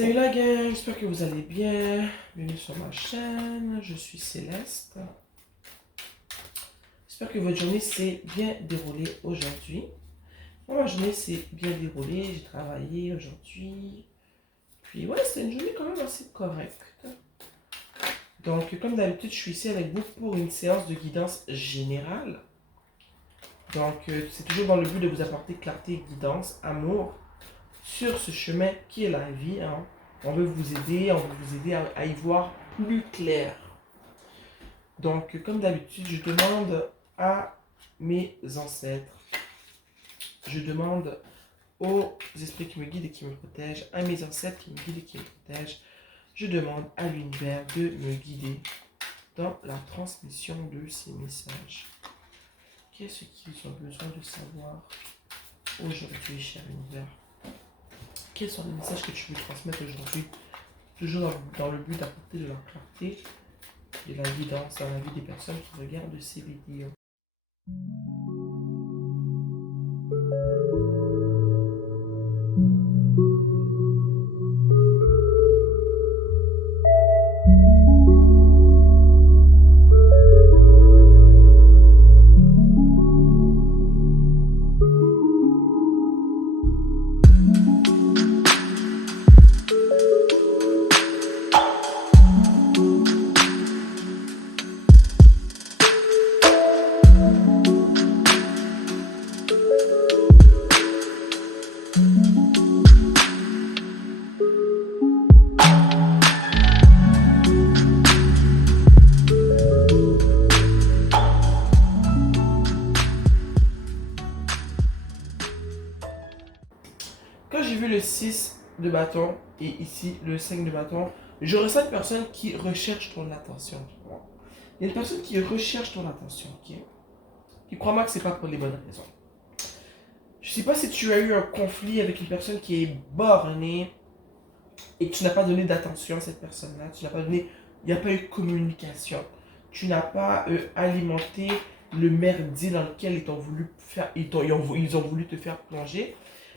Salut la gang, j'espère que vous allez bien. Bienvenue sur ma chaîne, je suis Céleste. J'espère que votre journée s'est bien déroulée aujourd'hui. Moi, ma journée s'est bien déroulée, j'ai travaillé aujourd'hui. Puis ouais, c'était une journée quand même assez correcte. Donc, comme d'habitude, je suis ici avec vous pour une séance de guidance générale. Donc, c'est toujours dans le but de vous apporter clarté, guidance, amour sur ce chemin qui est la vie. Hein. On veut vous aider à y voir plus clair. Donc, comme d'habitude, je demande à mes ancêtres, je demande aux esprits qui me guident et qui me protègent, à mes ancêtres qui me guident et qui me protègent, je demande à l'univers de me guider dans la transmission de ces messages. Qu'est-ce qu'ils ont besoin de savoir aujourd'hui, cher univers? Quels sont les messages que tu veux transmettre aujourd'hui? Toujours dans le but d'apporter de la clarté et de la guidance dans la vie des personnes qui regardent ces vidéos. Quand j'ai vu le 6 de bâton et ici le 5 de bâton, je ressens une personne qui recherche ton attention. Il y a une personne qui recherche ton attention, ok? Et crois-moi que c'est pas pour les bonnes raisons. Je sais pas si tu as eu un conflit avec une personne qui est bornée et que tu n'as pas donné d'attention à cette personne-là. Tu n'as pas donné, il n'y a pas eu de communication. Tu n'as pas alimenté le merdier dans lequel ils ont voulu te faire plonger.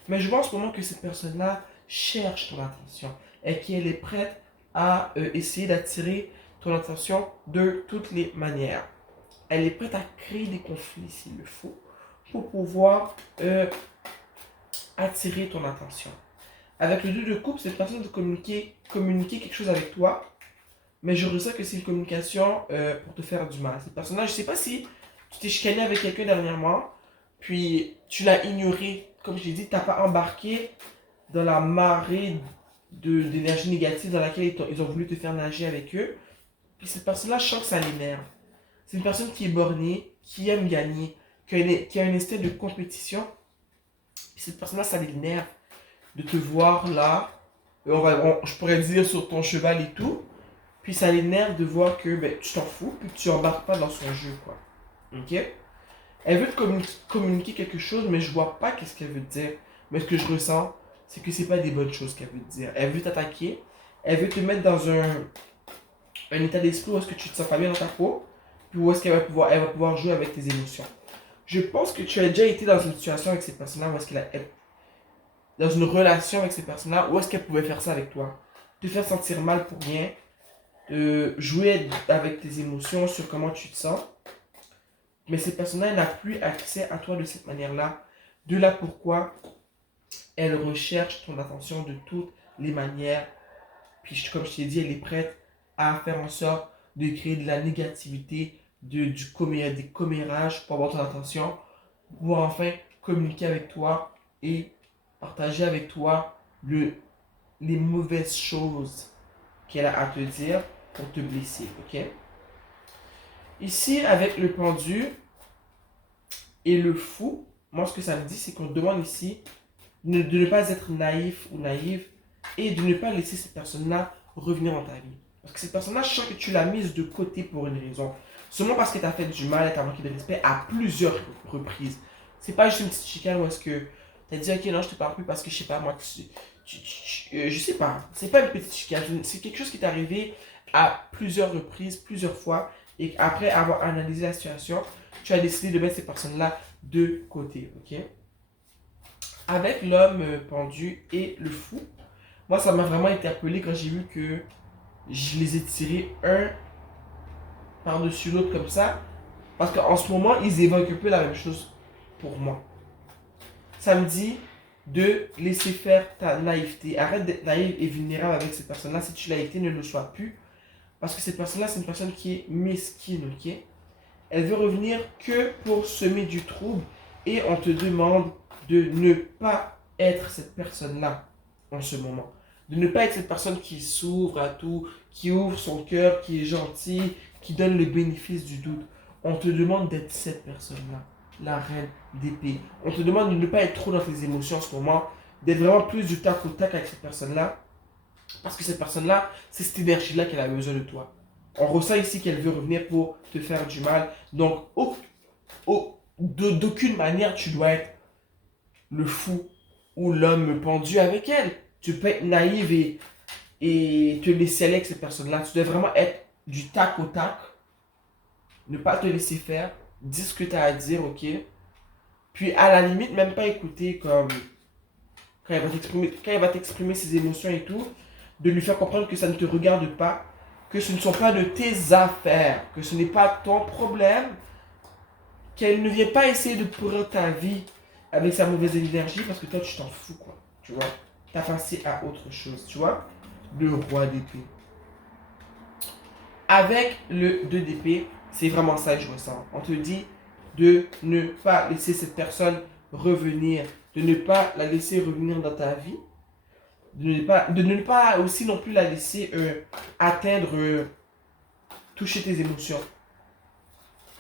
Mais je vois en ce moment que cette personne-là cherche ton attention et qu'elle est prête à essayer d'attirer ton attention de toutes les manières. Elle est prête à créer des conflits s'il le faut pour pouvoir attirer ton attention. Avec le 2 de coupe, cette personne veut communiquer quelque chose avec toi, mais je ressens que c'est une communication pour te faire du mal. Cette personne-là, je ne sais pas si tu t'es chicané avec quelqu'un dernièrement, puis tu l'as ignoré. Comme je l'ai dit, tu n'as pas embarqué dans la marée d'énergie négative dans laquelle ils ont voulu te faire nager avec eux. Puis cette personne-là, je sens que ça l'énerve. C'est une personne qui est bornée, qui aime gagner, qui a un instinct de compétition. Puis cette personne-là, ça l'énerve de te voir là, je pourrais dire sur ton cheval et tout, puis ça l'énerve de voir que tu t'en fous, puis que tu embarques pas dans son jeu, quoi. Ok? Elle veut te communiquer quelque chose, mais je vois pas qu'est-ce qu'elle veut te dire. Mais ce que je ressens, c'est que c'est pas des bonnes choses qu'elle veut te dire. Elle veut t'attaquer, elle veut te mettre dans un état d'esprit où est-ce que tu te sens pas bien dans ta peau, puis où est-ce qu'elle va pouvoir jouer avec tes émotions. Je pense que tu as déjà été dans une situation avec cette personne-là où est-ce dans une relation avec ces personnes-là, où est-ce qu'elle pouvait faire ça avec toi? Te faire sentir mal pour rien, jouer avec tes émotions sur comment tu te sens. Mais ces personnes-là n'ont plus accès à toi de cette manière-là. De là pourquoi elle recherche ton attention de toutes les manières. Puis comme je t'ai dit, elle est prête à faire en sorte de créer de la négativité, des commérages pour avoir ton attention, pour pouvoir enfin communiquer avec toi et partager avec toi les mauvaises choses qu'elle a à te dire pour te blesser, ok? Ici, avec le pendu et le fou, moi ce que ça me dit, c'est qu'on te demande ici de ne pas être naïf ou naïve et de ne pas laisser cette personne-là revenir dans ta vie. Parce que cette personne-là, je sens que tu l'as mise de côté pour une raison. Seulement parce qu'elle t'a fait du mal, elle t'a manqué de respect à plusieurs reprises. C'est pas juste une petite chicane où est-ce que t'as dit ok non je te parle plus parce que je sais pas moi je sais pas, c'est pas une petite chicane, c'est quelque chose qui t'est arrivé à plusieurs reprises, plusieurs fois et après avoir analysé la situation, tu as décidé de mettre ces personnes-là de côté, ok? Avec l'homme pendu et le fou, Moi, ça m'a vraiment interpellé quand j'ai vu que je les ai tirés un par-dessus l'autre comme ça. Parce qu'en ce moment, ils évoquent un peu la même chose pour moi. Ça me dit de laisser faire ta naïveté. Arrête d'être naïve et vulnérable avec cette personne-là. Si tu l'as été, ne le sois plus. Parce que cette personne-là, c'est une personne qui est mesquine, ok? Elle veut revenir que pour semer du trouble et on te demande de ne pas être cette personne-là en ce moment. De ne pas être cette personne qui s'ouvre à tout, qui ouvre son cœur, qui est gentil, qui donne le bénéfice du doute. On te demande d'être cette personne-là, la reine d'épée. On te demande de ne pas être trop dans tes émotions en ce moment, d'être vraiment plus du tac au tac avec cette personne-là. Parce que cette personne-là, c'est cette énergie-là qu'elle a besoin de toi. On ressent ici qu'elle veut revenir pour te faire du mal. Donc, d'aucune manière, tu dois être le fou ou l'homme pendu avec elle. Tu peux être naïve et te laisser aller avec cette personne-là. Tu dois vraiment être du tac au tac. Ne pas te laisser faire. Dis ce que tu as à dire, ok? Puis, à la limite, même pas écouter comme quand elle va t'exprimer ses émotions et tout, de lui faire comprendre que ça ne te regarde pas, que ce ne sont pas de tes affaires, que ce n'est pas ton problème, qu'elle ne vient pas essayer de pourrir ta vie avec sa mauvaise énergie parce que toi tu t'en fous quoi, tu vois. T'as passé à autre chose, tu vois. Le roi d'épée. Avec le 2 d'épée, c'est vraiment ça que je ressens. On te dit de ne pas laisser cette personne revenir, de ne pas la laisser revenir dans ta vie, de ne pas aussi non plus la laisser atteindre, toucher tes émotions.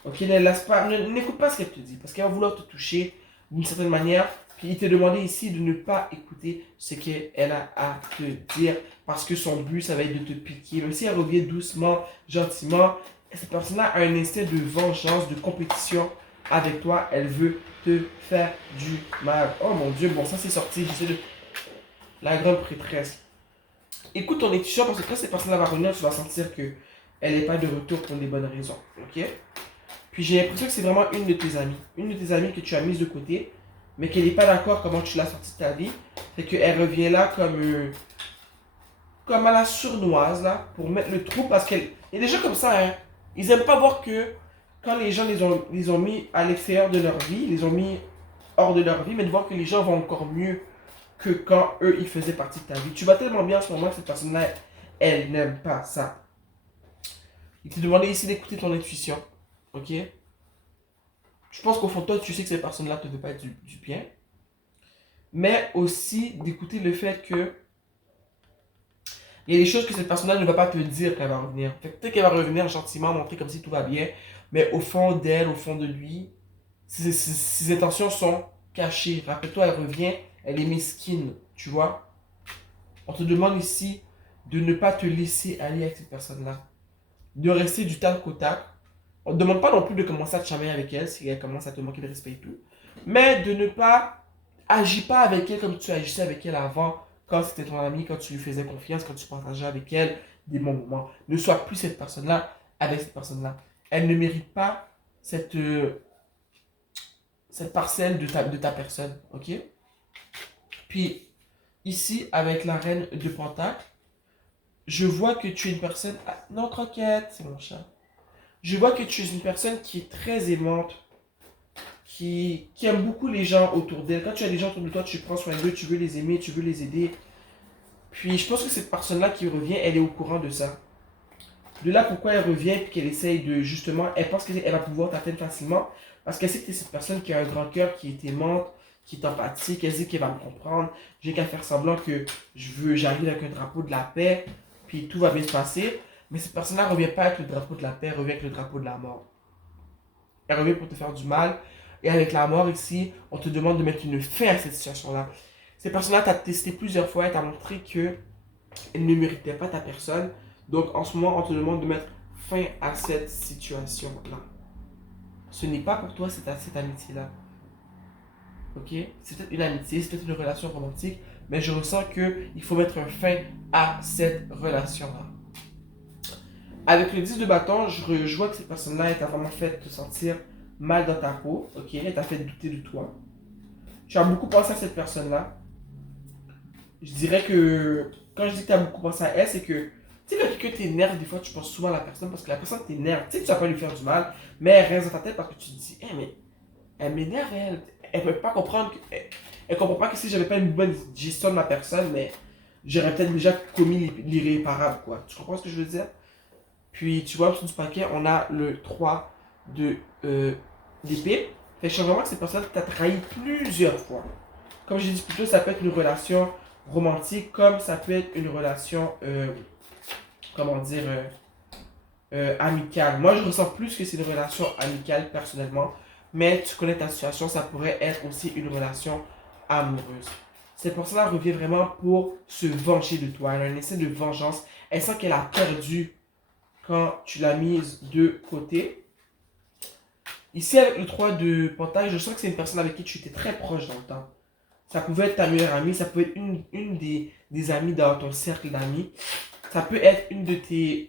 Ok, n'écoute pas ce qu'elle te dit, parce qu'elle va vouloir te toucher d'une certaine manière, puis il t'est demandé ici de ne pas écouter ce qu'elle a à te dire, parce que son but, ça va être de te piquer. Même si elle revient doucement, gentiment, cette personne-là a un instinct de vengeance, de compétition avec toi, elle veut te faire du mal. Oh mon Dieu, bon, ça c'est sorti, j'essaie de... La grande prêtresse. Écoute ton intuition, parce que quand cette personne-là va revenir, tu vas sentir que elle n'est pas de retour pour les bonnes raisons, ok? Puis j'ai l'impression que c'est vraiment une de tes amies. Une de tes amies que tu as mise de côté, mais qu'elle n'est pas d'accord comment tu l'as sortie de ta vie. Fait qu'elle revient là comme à la sournoise, là, pour mettre le trou, parce qu'elle... Il y a des gens comme ça, hein. Ils aiment pas voir que quand les gens les ont mis à l'extérieur de leur vie, les ont mis hors de leur vie, mais de voir que les gens vont encore mieux que quand eux, ils faisaient partie de ta vie. Tu vas tellement bien en ce moment que cette personne-là, elle n'aime pas ça. Il t'est demandé ici d'écouter ton intuition. Ok? Je pense qu'au fond de toi, tu sais que cette personne-là ne te veut pas du bien. Mais aussi d'écouter le fait que il y a des choses que cette personne-là ne va pas te dire qu'elle va revenir. Peut-être qu'elle va revenir gentiment, montrer comme si tout va bien. Mais au fond d'elle, au fond de lui, ses intentions sont cachées. Rappelle-toi, elle revient, elle est mesquine. Tu vois? On te demande ici de ne pas te laisser aller avec cette personne-là. De rester du tac au tac. On ne demande pas non plus de commencer à te chamailler avec elle si elle commence à te manquer de respect et tout. Mais de ne pas agir pas avec elle comme tu agissais avec elle avant, quand c'était ton amie, quand tu lui faisais confiance, quand tu partageais avec elle des bons moments. Ne sois plus cette personne-là avec cette personne-là. Elle ne mérite pas cette parcelle de ta personne. Ok? Puis, ici, avec la reine de Pentacle, je vois que tu es une personne... Ah, non, croquette, c'est mon chat. Je vois que tu es une personne qui est très aimante, qui aime beaucoup les gens autour d'elle. Quand tu as des gens autour de toi, tu prends soin d'eux, tu veux les aimer, tu veux les aider. Puis je pense que cette personne-là qui revient, elle est au courant de ça. De là pourquoi elle revient et qu'elle essaye de justement, elle pense qu'elle va pouvoir t'atteindre facilement parce qu'elle sait que tu es cette personne qui a un grand cœur, qui est aimante, qui est empathique, elle sait qu'elle va me comprendre. J'ai qu'à faire semblant que j'arrive avec un drapeau de la paix, puis tout va bien se passer. Mais cette personne-là ne revient pas avec le drapeau de la paix, elle revient avec le drapeau de la mort. Elle revient pour te faire du mal. Et avec la mort ici, on te demande de mettre une fin à cette situation-là. Cette personne-là t'a testé plusieurs fois, elle t'a montré qu'elle ne méritait pas ta personne. Donc en ce moment, on te demande de mettre fin à cette situation-là. Ce n'est pas pour toi cette amitié-là. Ok? C'est peut-être une amitié, c'est peut-être une relation romantique, mais je ressens qu'il faut mettre fin à cette relation-là. Avec le 10 de bâton, je vois que cette personne-là, elle t'a vraiment fait te sentir mal dans ta peau. Ok? Elle t'a fait douter de toi. Tu as beaucoup pensé à cette personne-là. Je dirais que quand je dis que tu as beaucoup pensé à elle, c'est que tu sais, quand quelqu'un t'énerve, des fois tu penses souvent à la personne parce que la personne t'énerve. Tu sais que tu vas pas lui faire du mal, mais elle reste dans ta tête parce que tu te dis, eh, mais elle m'énerve, elle. Elle peut pas comprendre que. Elle comprend pas que si j'avais pas une bonne gestion de ma personne, mais j'aurais peut-être déjà commis l'irréparable, quoi. Tu comprends ce que je veux dire? Puis, tu vois, au-dessus du paquet, on a le 3 de d'épée. Fait que je sens vraiment que cette personne t'a trahi plusieurs fois. Comme j'ai dit plus tôt, ça peut être une relation romantique, comme ça peut être une relation, comment dire, amicale. Moi, je ressens plus que c'est une relation amicale, personnellement. Mais tu connais ta situation, ça pourrait être aussi une relation amoureuse. Cette personne-là revient vraiment pour se venger de toi. Elle a un essai de vengeance. Elle sent qu'elle a perdu quand tu l'as mise de côté. Ici, avec le 3 de Pentacle, je sens que c'est une personne avec qui tu étais très proche dans le temps. Ça pouvait être ta meilleure amie, ça peut être une des amies dans ton cercle d'amis. Ça peut être un de tes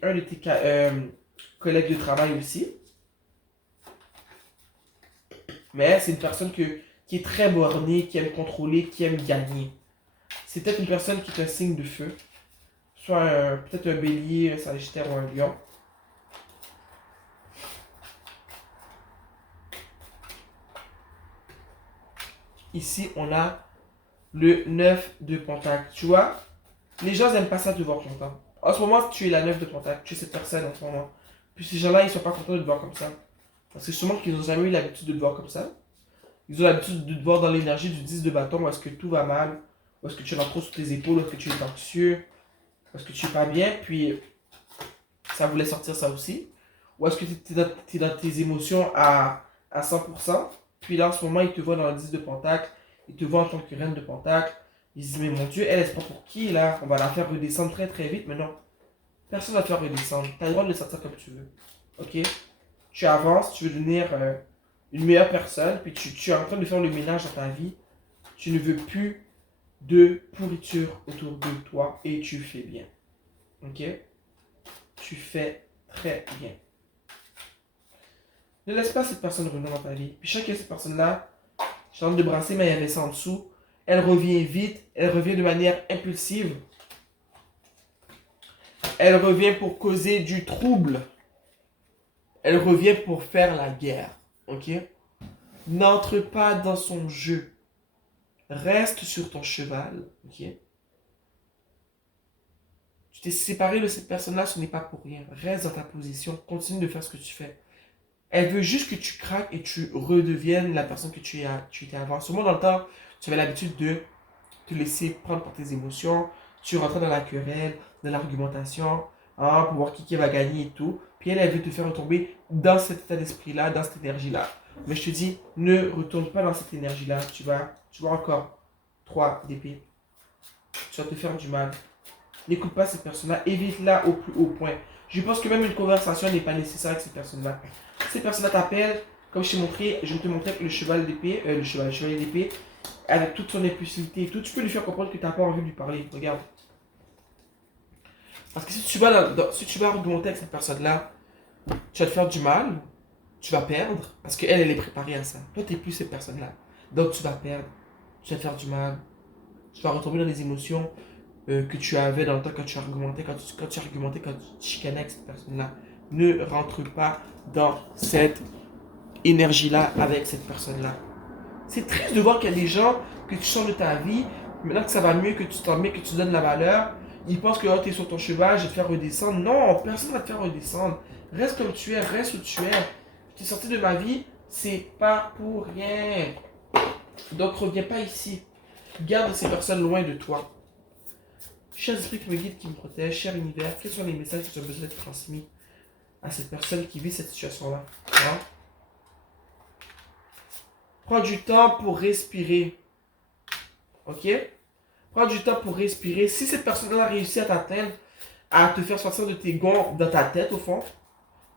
collègues de travail aussi. Mais c'est une personne qui est très bornée, qui aime contrôler, qui aime gagner. C'est peut-être une personne qui est un signe de feu. Soit peut-être un bélier, un sagittaire ou un lion. Ici, on a le 9 de Pentacle. Tu vois, les gens n'aiment pas ça de te voir content. En ce moment, tu es la 9 de Pentacle. Tu es cette personne en ce moment. Puis ces gens-là, ils sont pas contents de te voir comme ça. Parce que sûrement qu'ils n'ont jamais eu l'habitude de te voir comme ça. Ils ont l'habitude de te voir dans l'énergie du 10 de bâton où est-ce que tout va mal, où est-ce que tu as trop sur tes épaules, où est-ce que tu es anxieux, où est-ce que tu es pas bien. Puis ça voulait sortir ça aussi. Ou est-ce que tu es dans tes émotions à 100%. Puis là, en ce moment, ils te voient dans le 10 de Pentacle. Ils te voient en tant que reine de Pentacle. Ils se disent, mais mon Dieu, elle, c'est pas pour qui là? On va la faire redescendre très très vite. Mais non, personne ne va te faire redescendre. Tu as le droit de le sortir comme tu veux. Ok? Tu avances, tu veux devenir une meilleure personne. Puis tu es en train de faire le ménage dans ta vie. Tu ne veux plus de pourriture autour de toi. Et tu fais bien. Ok? Tu fais très bien. Ne laisse pas cette personne revenir dans ta vie. Puis chaque cette personne-là, je tente de brasser, mais il y avait ça en dessous. Elle revient vite, elle revient de manière impulsive. Elle revient pour causer du trouble. Elle revient pour faire la guerre. Ok? N'entre pas dans son jeu. Reste sur ton cheval. Ok? Tu t'es séparé de cette personne-là, ce n'est pas pour rien. Reste dans ta position. Continue de faire ce que tu fais. Elle veut juste que tu craques et tu redeviennes la personne que tu étais avant. Sûrement dans le temps, tu avais l'habitude de te laisser prendre par tes émotions. Tu rentrais dans la querelle, dans l'argumentation, hein, pour voir qui va gagner et tout. Puis elle veut te faire retomber dans cet état d'esprit-là, dans cette énergie-là. Mais je te dis, ne retourne pas dans cette énergie-là. Tu vas encore 3 d'épée. Tu vas te faire du mal. N'écoute pas cette personne-là. Évite-la au plus haut point. Je pense que même une conversation n'est pas nécessaire avec cette personne-là. Ces personnes-là t'appellent, comme je t'ai montré, je vais te montrer avec le cheval d'épée, le chevalier d'épée, avec toute son impulsivité et tout, tu peux lui faire comprendre que tu n'as pas envie de lui parler. Regarde. Parce que si tu vas argumenter avec cette personne-là, tu vas te faire du mal, tu vas perdre, parce qu'elle, elle est préparée à ça. Toi, tu n'es plus cette personne-là. Donc, tu vas perdre, tu vas te faire du mal, tu vas retomber dans des émotions que tu avais dans le temps quand tu argumentais, quand tu chicanais avec cette personne-là. Ne rentre pas dans cette énergie-là avec cette personne-là. C'est triste de voir qu'il y a des gens que tu sors de ta vie, maintenant que ça va mieux, que tu t'en mets, que tu donnes la valeur, ils pensent que oh, tu es sur ton cheval, je vais te faire redescendre. Non, personne ne va te faire redescendre. Reste comme tu es, reste où tu es. Tu es sorti de ma vie, c'est pas pour rien. Donc reviens pas ici. Garde ces personnes loin de toi. Cher esprit qui me guide, qui me protège, cher univers, quels sont les messages que tu as besoin d'être transmis à cette personne qui vit cette situation-là? Hein? Prends du temps pour respirer. Ok? Prends du temps pour respirer. Si cette personne-là réussit à t'atteindre, à te faire sortir de tes gonds dans ta tête, au fond,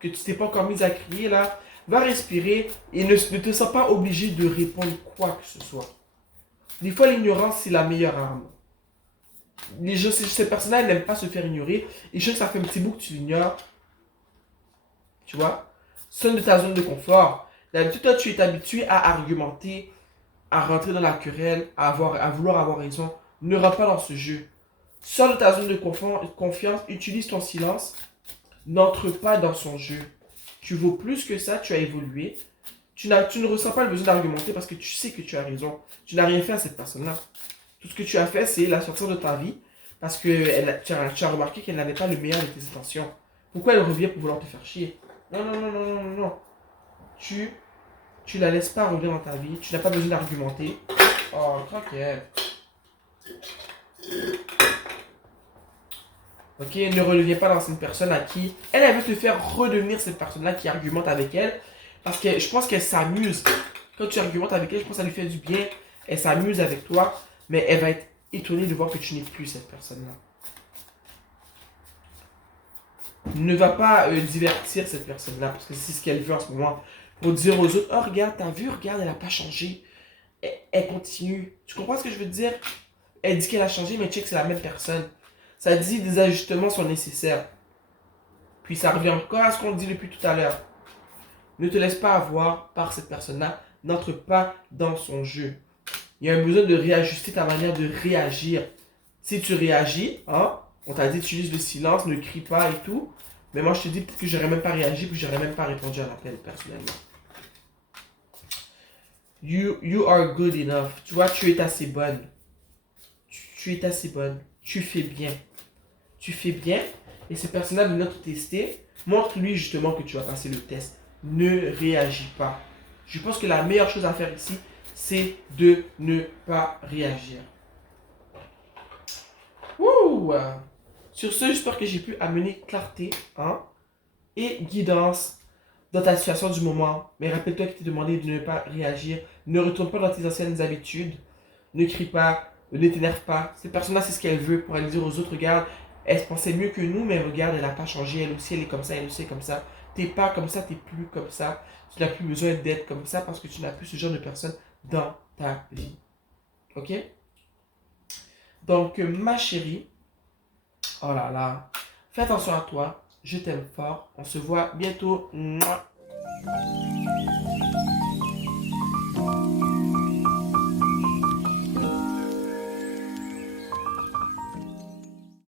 que tu t'es pas encore mis à crier là, va respirer et ne te sens pas obligé de répondre quoi que ce soit. Des fois, l'ignorance, c'est la meilleure arme. Ces personnes-là, elles n'aiment pas se faire ignorer. Et je sais que ça fait un petit bout que tu l'ignores. Tu vois? Sonne de ta zone de confort. D'habitude, toi, tu es habitué à argumenter, à rentrer dans la querelle, à vouloir avoir raison. Ne rentre pas dans ce jeu. Sors de ta zone de confiance, utilise ton silence, n'entre pas dans son jeu. Tu vaux plus que ça, tu as évolué. Tu ne ressens pas le besoin d'argumenter parce que tu sais que tu as raison. Tu n'as rien fait à cette personne-là. Tout ce que tu as fait, c'est la sortir de ta vie parce que tu as remarqué qu'elle n'avait pas le meilleur de tes intentions. Pourquoi elle revient pour vouloir te faire chier? Non, non, non, non, non, non, non. Tu la laisses pas revenir dans ta vie. Tu n'as pas besoin d'argumenter. Oh, tranquille. Ok, ne redeviens pas dans une personne à qui... Elle veut te faire redevenir cette personne-là qui argumente avec elle. Parce que je pense qu'elle s'amuse. Quand tu argumentes avec elle, je pense que ça lui fait du bien. Elle s'amuse avec toi. Mais elle va être étonnée de voir que tu n'es plus cette personne-là. Ne va pas divertir cette personne-là. Parce que c'est ce qu'elle veut en ce moment. Pour dire aux autres, oh regarde, t'as vu, regarde, elle n'a pas changé. Elle continue. Tu comprends ce que je veux te dire? Elle dit qu'elle a changé, mais check, c'est la même personne. Ça dit des ajustements sont nécessaires. Puis ça revient encore à ce qu'on dit depuis tout à l'heure. Ne te laisse pas avoir par cette personne-là. N'entre pas dans son jeu. Il y a un besoin de réajuster ta manière de réagir. Si tu réagis, hein, on t'a dit utilise le silence, ne crie pas et tout. Mais moi je te dis peut-être que j'aurais même pas réagi, puis j'aurais même pas répondu à l'appel personnellement. You are good enough. Tu vois, tu es assez bonne. Tu es assez bonne. Tu fais bien. Tu fais bien. Et cette personne-là vient te tester. Montre-lui justement que tu vas passer le test. Ne réagis pas. Je pense que la meilleure chose à faire ici, c'est de ne pas réagir. Ouh! Sur ce, j'espère que j'ai pu amener clarté, hein, et guidance dans ta situation du moment. Mais rappelle-toi que tu t'es demandé de ne pas réagir. Ne retourne pas dans tes anciennes habitudes. Ne crie pas. Ne t'énerve pas. Cette personne-là, c'est ce qu'elle veut pour aller dire aux autres, regarde, elle se pensait mieux que nous, mais regarde, elle n'a pas changé. Elle aussi, elle est comme ça, elle aussi est comme ça. T'es pas comme ça, t'es plus comme ça. Tu n'as plus besoin d'être comme ça parce que tu n'as plus ce genre de personne dans ta vie. Ok? Donc, ma chérie, oh là là, fais attention à toi. Je t'aime fort. On se voit bientôt. Mouah.